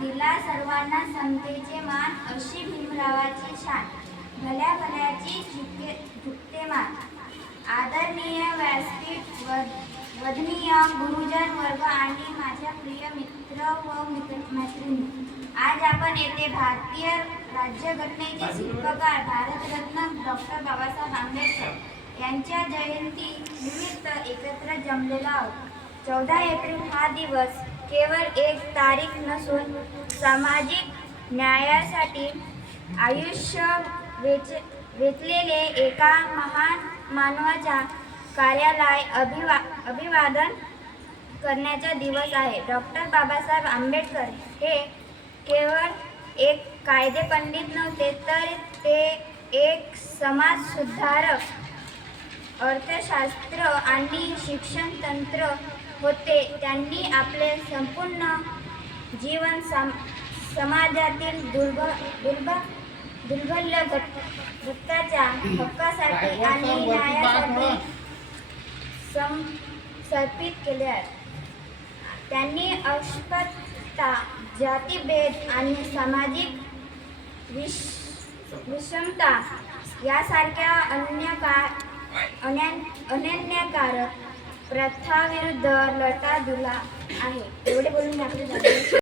दिला सर्वांना समतेचे मान अशी भीमरावाची शान. भल्या भल्याची झुके झुकते मान. आदरणीय व्यासपीठ वद- वदनीय गुरुजन वर्ग आणि माझ्या प्रिय मित्र व मित्र मैत्रिणी. आज आपण येथे भारतीय राज्यघटनेचे शिल्पकार भारतरत्न डॉक्टर बाबासाहेब आंबेडकर यांच्या जयंती निमित्त एकत्र जमलेलो आहोत. चौदा एप्रिल हा दिवस केवळ एक तारीख नसून सामाजिक न्यायासाठी आयुष्य वेच वेचलेले एका महान मानवाच्या कार्याला अभिवा अभिवादन करण्याचा दिवस आहे. डॉक्टर बाबासाहेब आंबेडकर हे केवळ एक कायदेपंडित नव्हते तर ते एक समाज सुधारक अर्थशास्त्र आणि शिक्षण तंत्र होते. त्यांनी आपले संपूर्ण जीवन सम समाजातील दुर्भ दुर्भ दुर्बल्य घट घटकाच्या हक्कासाठी आणि न्यायासाठी सम समर्पित केले आहे. त्यांनी अस्पृश्यता जातीभेद आणि सामाजिक विष विषमता यासारख्या अन्य का अन्या अनन्यकारक प्रथाविरुद्ध लढा दिला आहे. एवढे बोलून दाखले